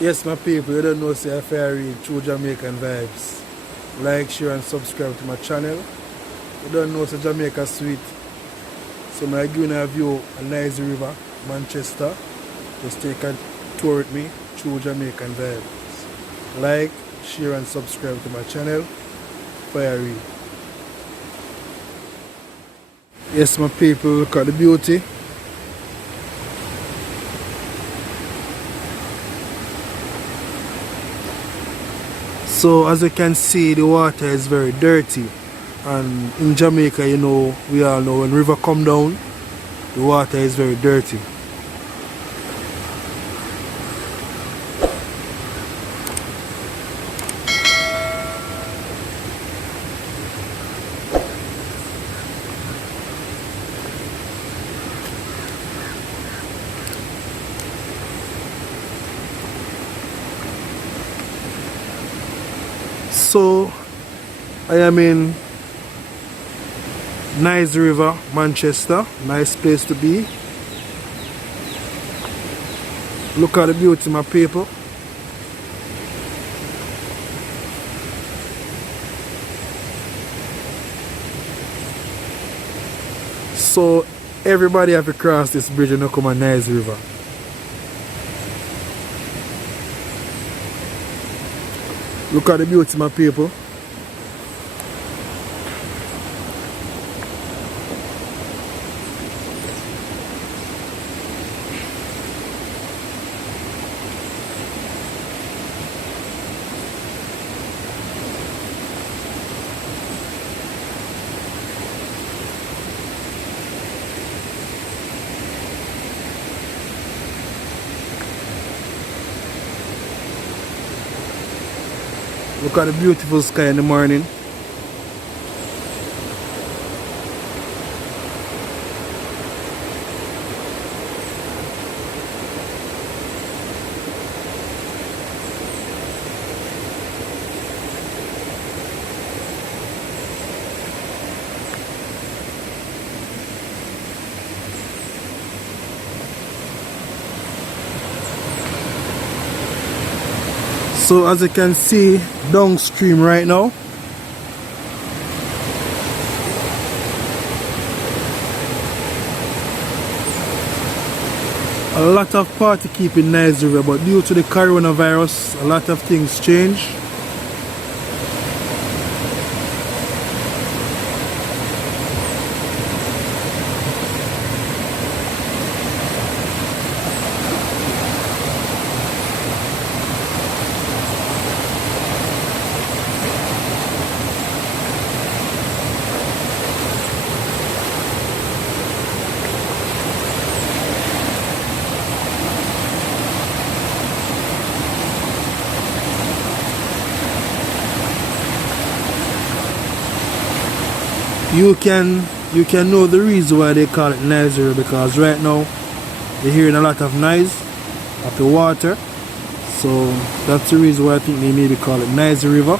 Yes, my people, you don't know, say if I read True Jamaican Vibes. Like, share, and subscribe to my channel. You don't know, say Jamaica sweet. So, I'm giving a view of Nice River, Manchester. Just take a tour with me, True Jamaican Vibes. Like, share, and subscribe to my channel. Fire read. Yes, my people, look at the beauty. So as you can see, the water is very dirty, and in Jamaica, you know, we all know when river come down, the water is very dirty. So I am in Nice River, Manchester. Nice place to be. Look at the beauty, my people. So everybody have to cross this bridge and come on Nice River. Look at the beauty, my people. Look at the beautiful sky in the morning. So as you can see, downstream right now, a lot of party keep in Nice River, but due to the coronavirus, a lot of things change. You can know the reason why they call it Nice River, because right now you're hearing a lot of noise of the water, so that's the reason why I think they maybe call it Nice River.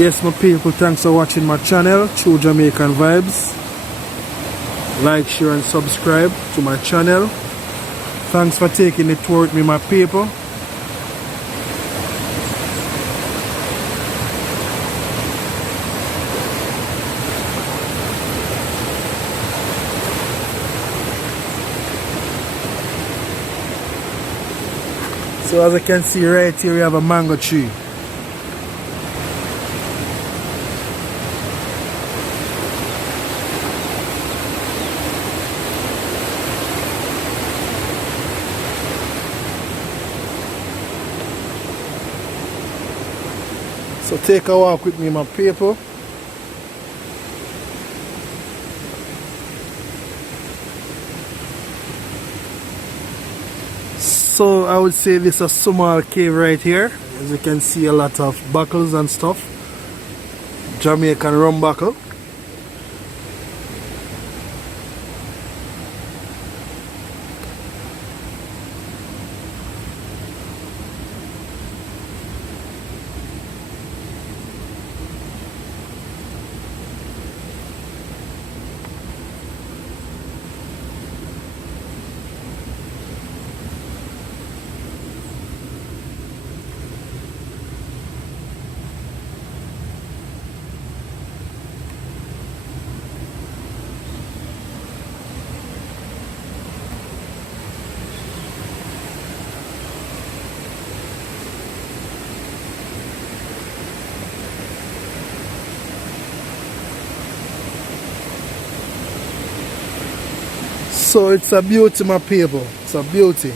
Yes, my people, thanks for watching my channel, True Jamaican Vibes. Like, share, and subscribe to my channel. Thanks for taking the tour with me, my people. So as you can see right here, we have a mango tree. So take a walk with me, my people. So I would say this is a small cave right here. As you can see, a lot of buckles and stuff. Jamaican rum buckle. So it's a beauty, my people. It's a beauty.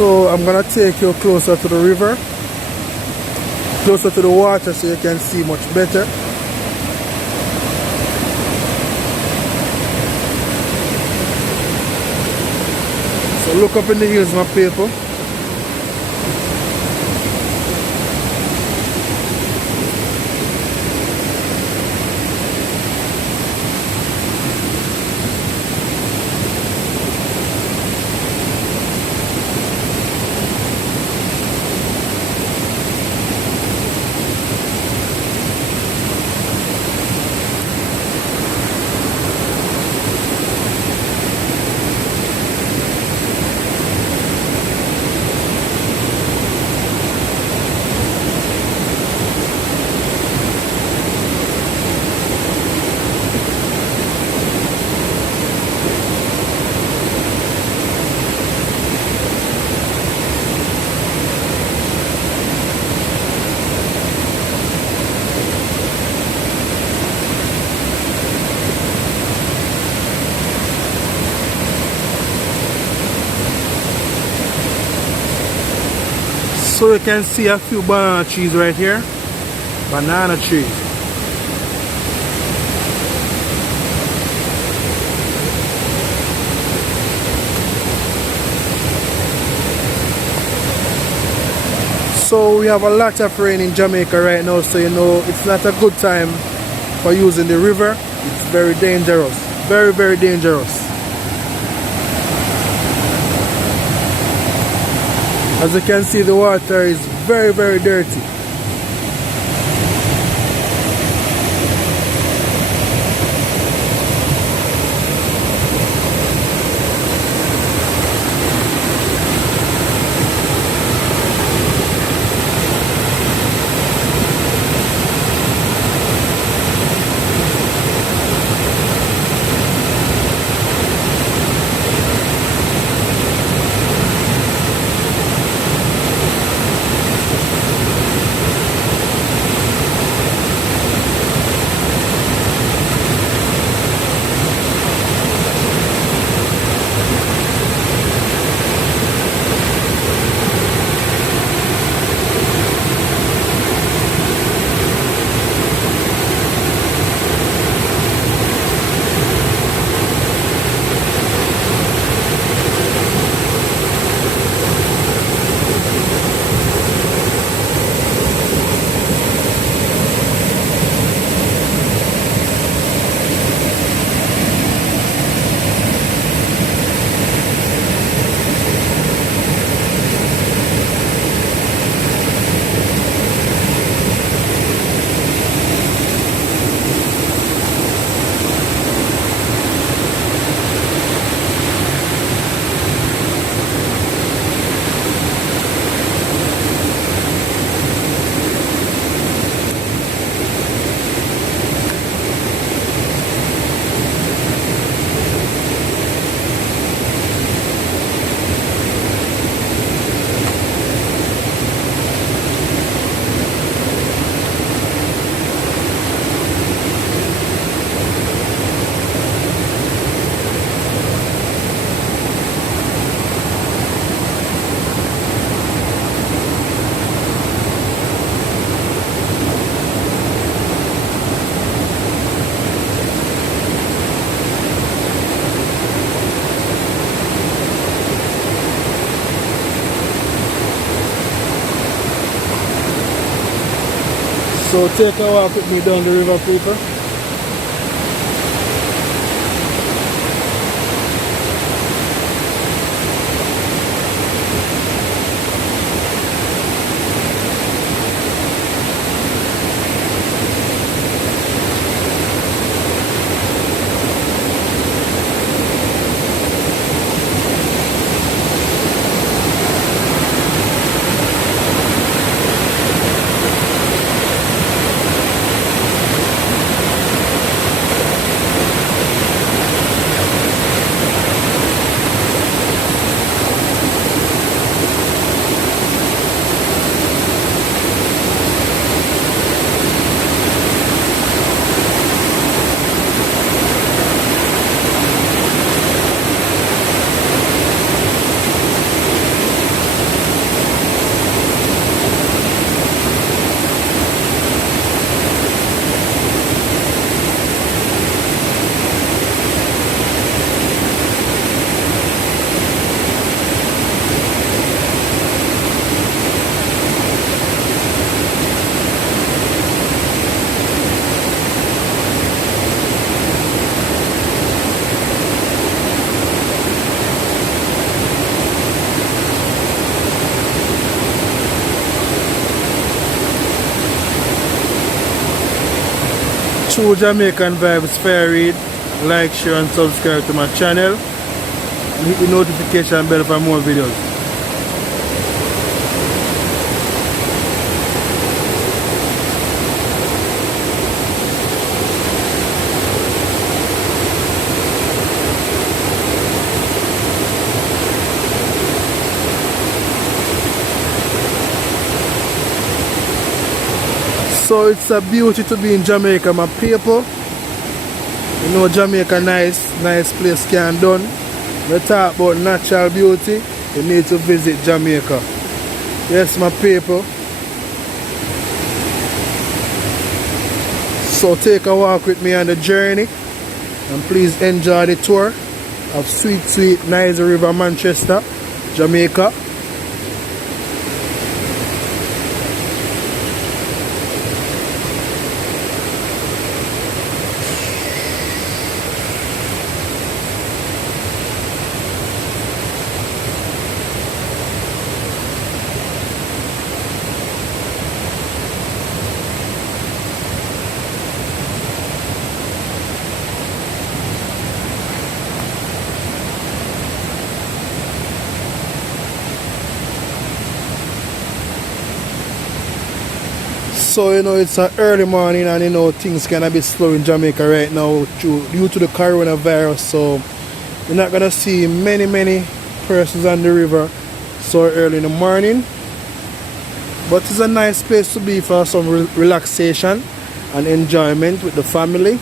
So I'm gonna take you closer to the river, closer to the water so you can see much better. So look up in the hills, my people. So you can see a few banana trees right here. Banana trees. So we have a lot of rain in Jamaica right now, so you know it's not a good time for using the river. It's very dangerous. Very, very dangerous. As you can see, the water is very, very dirty. So take a walk with me down the river, people. True Jamaican Vibes Fair Read. Like, share and subscribe to my channel. And hit the notification bell for more videos. So it's a beauty to be in Jamaica, my people. You know Jamaica nice place can done. We talk about natural beauty, you need to visit Jamaica. Yes, my people. So take a walk with me on the journey and please enjoy the tour of sweet Nice River, Manchester, Jamaica. So you know it's an early morning and you know things can be slow in Jamaica right now due to the coronavirus, so you're not gonna see many persons on the river so early in the morning, but it's a nice place to be for some relaxation and enjoyment with the family.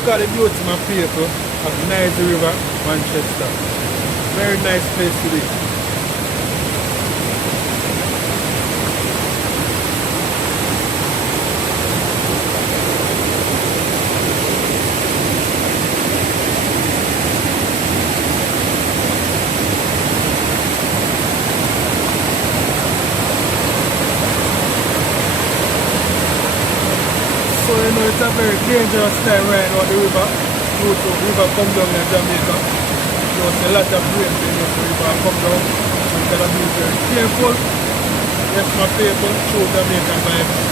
look at the beauty my people of Niger River, Manchester. Very nice place to be. So you know it's a very dangerous time right now the river. Due to river come down in Jamaica. There's a lot of rain in the river come down. So you gotta be very careful. Yes my people, show Jamaican vibes.